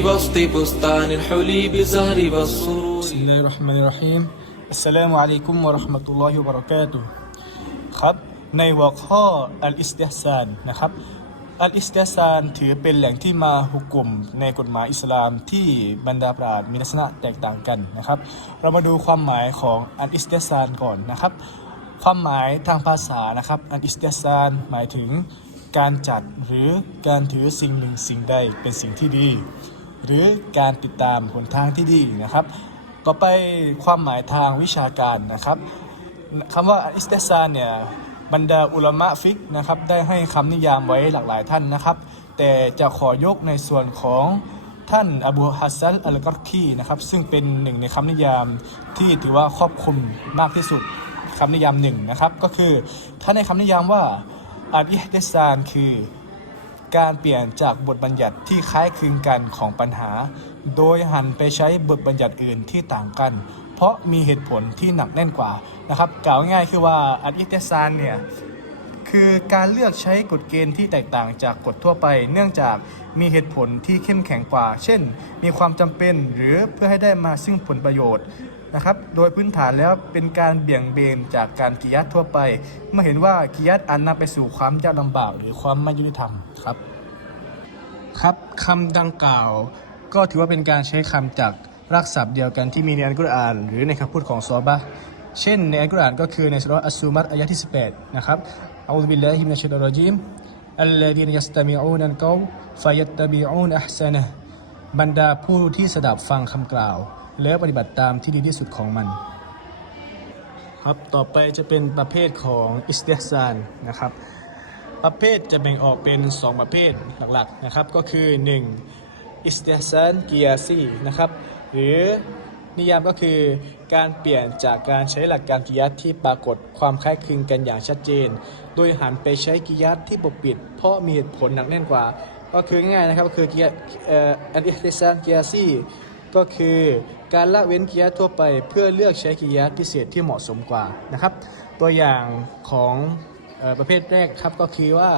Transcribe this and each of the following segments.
بسط بستان الحلي بزهر والسرور بسم الله الرحمن الرحيم السلام عليكم ورحمة الله وبركاته ครับ ในหัวข้ออัลอิสติฮซานนะครับ อัลอิสติฮซานถือเป็นแหล่งที่มาหุกกลุ่มในกฎหมายอิสลามที่บรรดาปราชญ์มีลักษณะแตกต่างกันนะครับ เรามาดูความหมายของอัลอิสติฮซานก่อนนะครับ ความหมายทางภาษานะครับ อัลอิสติฮซานหมายถึงการจัดหรือการถือสิ่งหนึ่งสิ่งใดเป็นสิ่งที่ดี หรือการติดตามหนทางที่ดีนะครับ ต่อไปความหมายทางวิชาการนะครับคำว่าอิสเตซานเนี่ยบรรดาอุลามะฟิกนะครับได้ให้คำนิยามไว้หลากหลายท่านนะครับ แต่จะขอยกในส่วนของท่านอบูฮัสซันอัลกัรคีนะครับซึ่งเป็นหนึ่งในคำนิยามที่ถือว่าครอบคลุมมากที่สุดคำนิยามหนึ่งนะครับ ก็คือท่านในคำนิยามว่าอัลอิสเตซานคือ การเปลี่ยนจากบทบัญญัติที่คล้ายคลึงกันของปัญหา โดยหันไปใช้บทบัญญัติอื่นที่ต่างกัน เพราะมีเหตุผลที่หนักแน่นกว่านะครับกล่าวง่ายๆคือว่าอัลอิเตซานเนี่ยคือการเลือกใช้กฎเกณฑ์ที่แตกต่างจากกฎทั่วไป เนื่องจากมีเหตุผลที่เข้มแข็งกว่า เช่น มีความจำเป็นหรือเพื่อให้ได้มาซึ่งผลประโยชน์ นะครับ โดยพื้นฐานแล้วเป็นการเบี่ยงเบนจากการกิยัดทั่วไป เมื่อเห็นว่ากิยัดอันนำไปสู่ความยากลำบากหรือความไม่ยุติธรรมครับ ครับคำดังกล่าว ก็ถือว่าเป็นการใช้คำจากรากศัพท์เดียวกันที่มีในอัลกุรอาน หรือในคำพูดของซอบะเช่นในอัลกุรอานก็คือในสุรอัสซูมัตอายะที่ 18 นะครับอูซุบิลลาฮิมินัชชัยฏอนรจีมอัลลดีนยัสตามิอูนัลกอลฟายัตตบิอูนอัห์ซานะห์ บรรดาผู้ที่สดับฟังคำกล่าว แล้วปฏิบัติตามที่ดีที่สุดของมัน ครับต่อไปจะเป็นประเภทของอิสติฮซานนะครับประเภทจะแบ่งออกเป็น 2 ประเภทหลักๆนะครับ ก็คือ 1. อิสติฮซานกิยาซีนะครับ หรือนิยามก็คือการเปลี่ยนจากการใช้หลักการกิยัตที่ปรากฏความคล้ายคลึงกันอย่างชัดเจน โดยหันไปใช้กิยัตที่ปกปิด เพราะมีเหตุผลหนักแน่นกว่า ก็คือง่ายนะครับก็คือกิยาเอ่ออันอิสติฮซานกิยาซีก็คือการละเว้นเกิยาตทั่วไปเพื่อเลือกใช้เกิยาตพิเศษที่เหมาะสมกว่านะครับ ตัวอย่างของออประเภทแรกครับก็คือว่า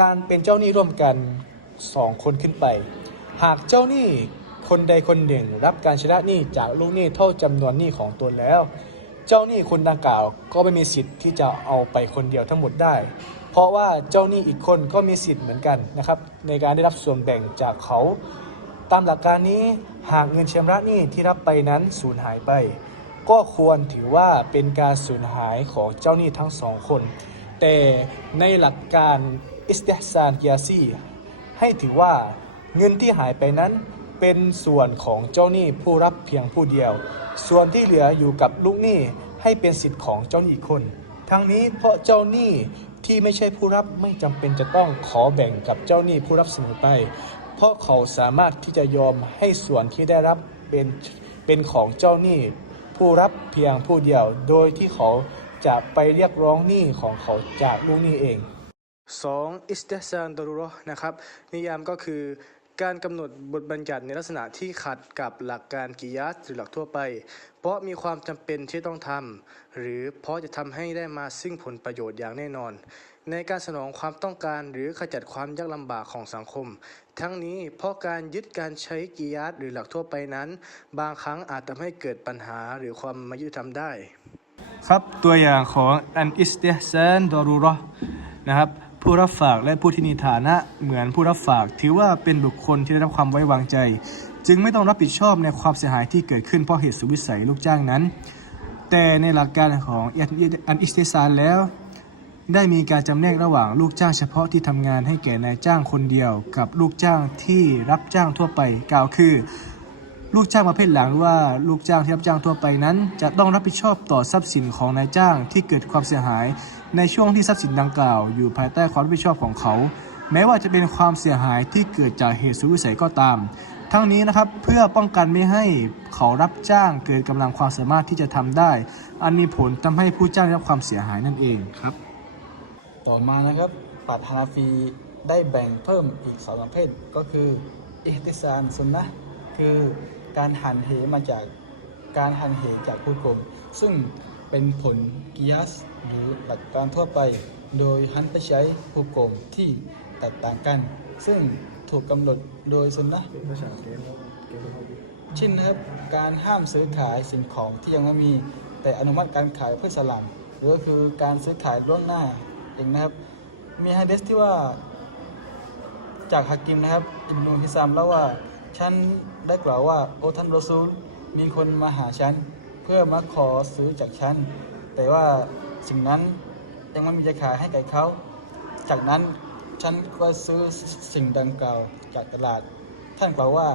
การเป็นเจ้าหนี้ร่วมกัน 2 คนขึ้นไป หากเจ้าหนี้คนใดคนหนึ่ง รับการชำระหนี้จากลูกหนี้เท่าจำนวนหนี้ของตนแล้ว เจ้าหนี้คนดังกล่าวก็ไม่มีสิทธิ์ที่จะเอาไปคนเดียวทั้งหมดได้ เพราะว่าเจ้าหนี้อีกคนก็มีสิทธิ์เหมือนกันนะครับในการได้รับส่วนแบ่งจากเขา ตามหลักการนี้หากเงินชำระหนี้ที่รับไปนั้นสูญหายไป ก็ควรถือว่าเป็นการสูญหายของเจ้าหนี้ทั้งสองคน แต่ในหลักการอิสติฮซานกิยาซีให้ถือว่าเงินที่หายไปนั้นเป็นส่วนของเจ้าหนี้ผู้รับเพียงผู้เดียว ส่วนที่เหลืออยู่กับลูกหนี้ให้เป็นสิทธิ์ของเจ้าหนี้อีกคน ทั้งนี้เพราะเจ้าหนี้ ที่ไม่ใช่ผู้รับไม่จำเป็นจะต้องขอแบ่งกับเจ้าหนี้ผู้รับเสมอไป เพราะเขาสามารถที่จะยอมให้ส่วนที่ได้รับเป็นเป็นของเจ้าหนี้ผู้รับเพียงผู้เดียว โดยที่เขาจะไปเรียกร้องหนี้ของเขาจากลูกหนี้เอง 2. อิสติซานดรุร์นะครับนิยามก็คือ การกำหนดบทบัญญัติในลักษณะที่ขัดกับหลักการกิยาสหรือหลักทั่วไป เพราะมีความจำเป็นที่ต้องทำหรือเพราะจะทำให้ได้มาซึ่งผลประโยชน์อย่างแน่นอน ในการสนองความต้องการหรือขจัดความยากลำบากของสังคม ทั้งนี้เพราะการยึดการใช้กิยาสหรือหลักทั่วไปนั้น บางครั้งอาจทำให้เกิดปัญหาหรือความไม่ยุติธรรมได้ ครับตัวอย่างของอันอิสติฮซานดอรูระนะครับ ผู้รับฝากและผู้ที่มีฐานะเหมือนผู้รับฝาก ถือว่าเป็นบุคคลที่ได้รับความไว้วางใจ จึงไม่ต้องรับผิดชอบในความเสียหายที่เกิดขึ้นเพราะเหตุสุวิสัยลูกจ้างนั้น แต่ในหลักการของอันอิสติซานแล้ว ได้มีการจำแนกระหว่างลูกจ้างเฉพาะที่ทำงานให้แก่นายจ้างคนเดียว กับลูกจ้างที่รับจ้างทั่วไปกล่าวคือ ลูกจ้างประเภทหลังหรือว่าลูกจ้างที่รับจ้างทั่วไปนั้น จะต้องรับผิดชอบต่อทรัพย์สินของนายจ้างที่เกิดความเสียหาย ในช่วงที่ทรัพย์สินดังกล่าว อยู่ภายใต้ความรับผิดชอบของเขา แม้ว่าจะเป็นความเสียหายที่เกิดจากเหตุสุดวิสัยก็ตาม ทั้งนี้นะครับเพื่อป้องกันไม่ให้เขารับจ้างเกิดกำลังความสามารถที่จะทำได้ อันมีผลทำให้ผู้จ้างได้รับความเสียหายนั่นเองครับ ต่อมานะครับปัตฮานาฟีได้แบ่งเพิ่มอีกสองประเภทก็คืออิฮติซานซุนนะห์คือ การหันเหมาจากการหันเหจากผู้กลมซึ่งเป็นผลกิยาสหรือหลักการทั่วไป โดยหันไปใช้ผู้กลมที่แตกต่างกัน ซึ่งถูกกำหนดโดยสุนนะเช่นนะครับการห้ามซื้อขายสิ่งของที่ยังไม่มี แต่อนุมัติการขายเพื่อสลัมหรือก็คือการซื้อขายล่วงหน้าเองนะครับ มีฮะดิษที่ว่าจากฮากิมนะครับอิบนุฮิซามเล่าว่า ฉันได้กล่าวว่าโอท่านรอซูลมีคนมาหาฉัน เพื่อมาขอซื้อจากฉัน แต่ว่าสิ่งนั้นยังไม่มีจะขายให้แก่เขา จากนั้นฉันก็ซื้อสิ่งดังกล่าวจากตลาด ท่านกล่าวว่า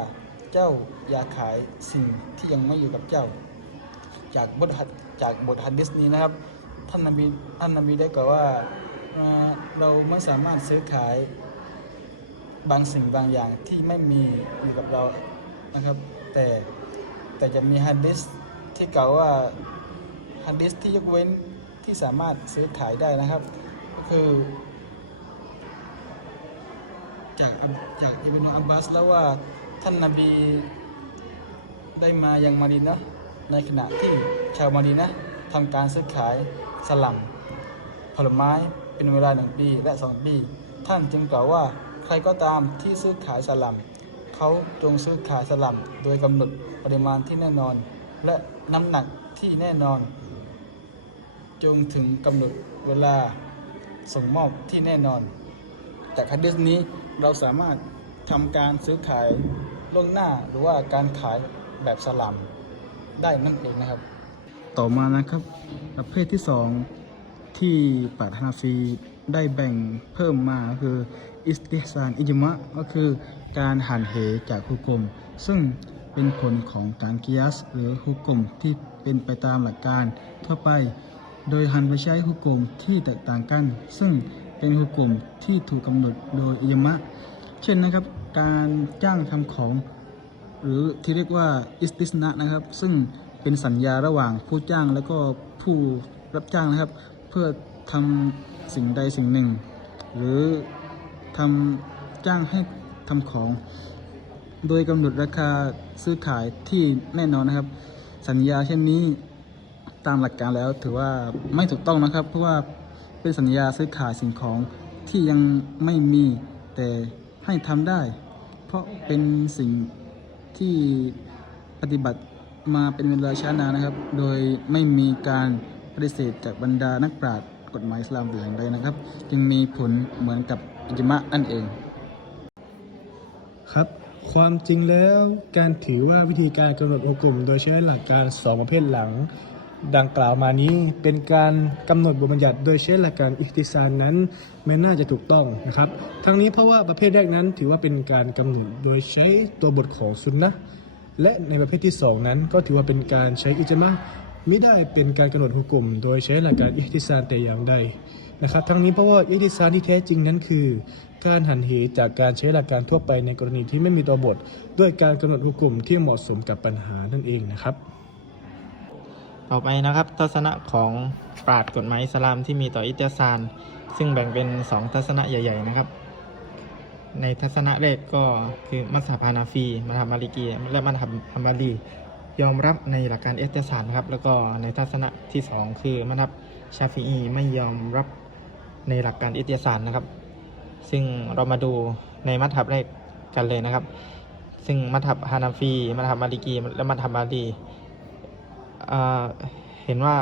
เจ้าอย่าขายสิ่งที่ยังไม่อยู่กับเจ้า จากบทจากบทฮัดดิสนี้นะครับ ท่านนบีท่านนบีได้กล่าวว่าเราไม่สามารถซื้อขาย บางสิ่งบางอย่างที่ไม่มีอยู่กับเรานะครับ แต่แต่จะมีฮัดดิสที่กล่าวว่าฮัดดิสที่ยกเว้นที่สามารถซื้อขายได้นะครับ ก็คือจากจากอิบนุอับบาสแล้วว่าท่านนาบีได้มายังมาดีนะในขณะที่ชาวมาดีนะทำการซื้อขายสลัมผลไม้เป็นเวลาหนึ่งปีและสองปี ท่านจึงกล่าวว่า ใครก็ตามที่ซื้อขายสลัมเขาจงซื้อขายสลัมโดยกำหนดปริมาณที่แน่นอน และน้ำหนักที่แน่นอน จงถึงกำหนดเวลาส่งมอบที่แน่นอน จากฮัดดิสนี้เราสามารถทำการซื้อขายล่วงหน้าหรือว่าการขายแบบสลัมได้นั่นเองนะครับ ต่อมานะครับประเภทที่สองที่ปาฐานาฟี ได้แบ่งเพิ่มมาคืออิสติฮซานอิจมะก็คือการหันเหจากฮุกกลมซึ่งเป็นผลของการกิยาสหรือฮุกกลมที่เป็นไปตามหลักการทั่วไป โดยหันไปใช้ฮุกกลมที่แตกต่างกัน ซึ่งเป็นฮุกกลมที่ถูกกำหนดโดยอิจมะ เช่นนะครับ การจ้างทำของ หรือที่เรียกว่าอิสติสนะนะครับ ซึ่งเป็นสัญญาระหว่างผู้จ้างแล้วก็ผู้รับจ้างนะครับ เพื่อทำ สิ่งใดสิ่งหนึ่ง หรือทำจ้างให้ทำของ โดยกำหนดราคาซื้อขายที่แน่นอนนะครับ สัญญาเช่นนี้ตามหลักการแล้วถือว่าไม่ถูกต้องนะครับ เพราะว่าเป็นสัญญาซื้อขายสิ่งของที่ยังไม่มีแต่ให้ทำได้ เพราะเป็นสิ่งที่ปฏิบัติมาเป็นเวลาช้านานนะครับ โดยไม่มีการปฏิเสธจากบรรดานักปราชญ์ กฎหมายอิสลามแต่อย่างใดนะครับ จึงมีผลเหมือนกับอิจมะนั่นเอง ครับ ความจริงแล้วการถือว่าวิธีการกำหนดองค์กลุ่ม โดยใช้หลักการสองประเภทหลัง ดังกล่าวมานี้เป็นการกำหนดบทบัญญัติโดยใช้หลักการอิฟติซานนั้นไม่น่าจะถูกต้องนะครับ ทั้งนี้เพราะว่าประเภทแรกนั้น ถือว่าเป็นการกำหนดโดยใช้ตัวบทของซุนนะและในประเภทที่สองนั้นก็ถือว่าเป็นการใช้อิจมะ ห์มิได้เป็นการกำหนดหุกกลุ่ม โดยใช้หลักการอิฟติซานแต่อย่างใดนะครับ ทั้งนี้เพราะว่าอิติซานที่แท้จริงนั้นคือ การหันเหจากการใช้หลักการทั่วไปในกรณีที่ไม่มีตัวบท ด้วยการกำหนดหุกกลุ่มที่เหมาะสมกับปัญหานั่นเองนะครับ ต่อไปนะครับ ทัศนะของปราดกฎหมายอิสลามที่มีต่ออิตยซานซึ่งแบ่งเป็น 2 ทัศนะใหญ่ ๆ นะครับ ในทัศนะแรกก็คือมัสฮับฮานาฟีมัสฮับมาลิกีและมัสฮับฮัมบารี ยอมรับในหลักการเอิตยซานครับแล้วก็ในทัศนะที่ 2 คือมัสฮับชาฟีอีไม่ยอมรับในหลักการเอิตยซานนะครับ ซึ่งเรามาดูในมัสฮับแรกกันเลยนะครับ ซึ่งมัสฮับฮานาฟีมัสฮับมาลิกีและมัสฮับมาลีอ่าเห็นว่า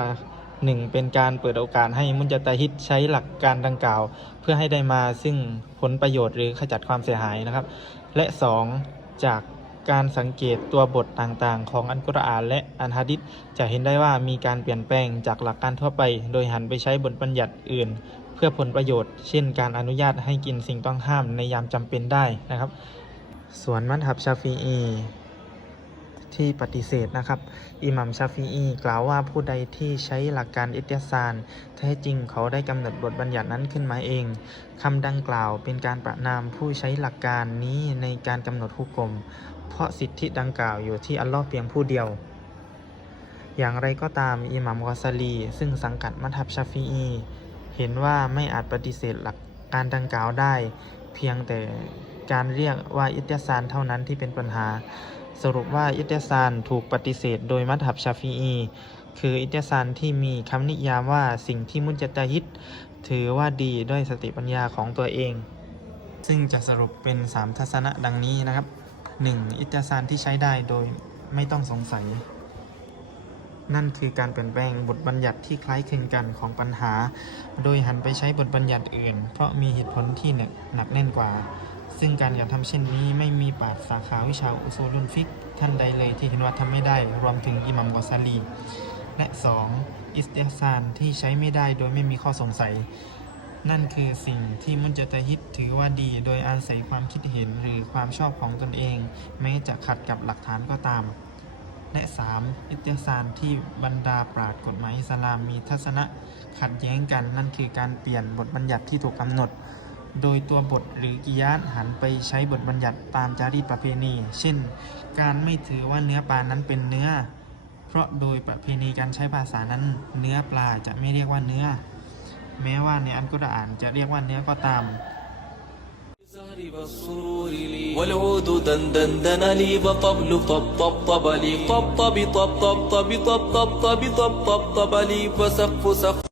หนึ่งเป็นการเปิดโอกาสให้มุนจตาฮิตใช้หลักการดังกล่าว เพื่อให้ได้มาซึ่งผลประโยชน์หรือขจัดความเสียหายนะครับ และสองจาก การสังเกตตัวบทต่างๆ ของอันกุรอานและอันฮะดิษจะเห็นได้ว่ามีการเปลี่ยนแปลงจากหลักการทั่วไป โดยหันไปใช้บทบัญญัติอื่น เพื่อผลประโยชน์ เช่น การอนุญาตให้กินสิ่งต้องห้ามในยามจำเป็นได้นะครับ ส่วนมัธยับชาฟีอีที่ปฏิเสธนะครับ อิหมัมชาฟีอีกล่าวว่าผู้ใดที่ใช้หลักการอิตยาซาน แท้จริงเขาได้กำหนดบทบัญญัตินั้นขึ้นมาเอง คำดังกล่าวเป็นการประนามผู้ใช้หลักการนี้ในการกำหนดหุกกลม เพราะสิทธิดังกล่าวอยู่ที่อัลลอฮ์เพียงผู้เดียว อย่างไรก็ตามอิหมัมกอซาลี ซึ่งสังกัดมัธยับชาฟีอี เห็นว่าไม่อาจปฏิเสธหลักการดังกล่าวได้ เพียงแต่การเรียกว่าอิตยาซานเท่านั้นที่เป็นปัญหา สรุปว่าอิตยาซานถูกปฏิเสธโดยมัธยับชาฟีอีคืออิตยาซานที่มีคำนิยามว่าสิ่งที่มุจตะฮิดถือว่าดีด้วยสติปัญญาของตัวเอง ซึ่งจะสรุปเป็น 3 ทัศนะดังนี้นะครับ 1. อิตาซานที่ใช้ได้โดยไม่ต้องสงสัย นั่นคือการเปลี่ยนแปลงบทบัญญัติที่คล้ายคลึงกันของปัญหา โดยหันไปใช้บทบัญญัติอื่น เพราะมีเหตุผลที่หนักแน่นกว่า ซึ่งการกระทำเช่นนี้ไม่มีปาชญ์สาขาวิชาอุซูลุนฟิกท่านใดเลยที่เห็นว่าทำไม่ได้รวมถึงอิหมัมกอซาลีและ 2. อิสติฮซานที่ใช้ไม่ได้โดยไม่มีข้อสงสัย นั่นคือสิ่งที่มุจตะฮิดถือว่าดี โดยอาศัยความคิดเห็นหรือความชอบของตนเอง แม้จะขัดกับหลักฐานก็ตาม และ 3. อิตติฮซานที่บรรดาปราชญ์กฎหมายอิสลามมีทัศนะขัดแย้งกัน นั่นคือการเปลี่ยนบทบัญญัติที่ถูกกำหนด โดยตัวบทหรือกิยาตหันไปใช้บทบัญญัติตามจารีตประเพณี เช่น การไม่ถือว่าเนื้อปลานั้นเป็นเนื้อ เพราะโดยประเพณีการใช้ภาษานั้น เนื้อปลาจะไม่เรียกว่าเนื้อ แม้ว่าในอันกุรอานจะเรียกว่าเนื้อก็ตาม بالزهر والسرور لي والعود دندن دن لي وطبل طب طب طب لي طب طب طب طب طب طب طب طب طب طب طب لي وسقف سقف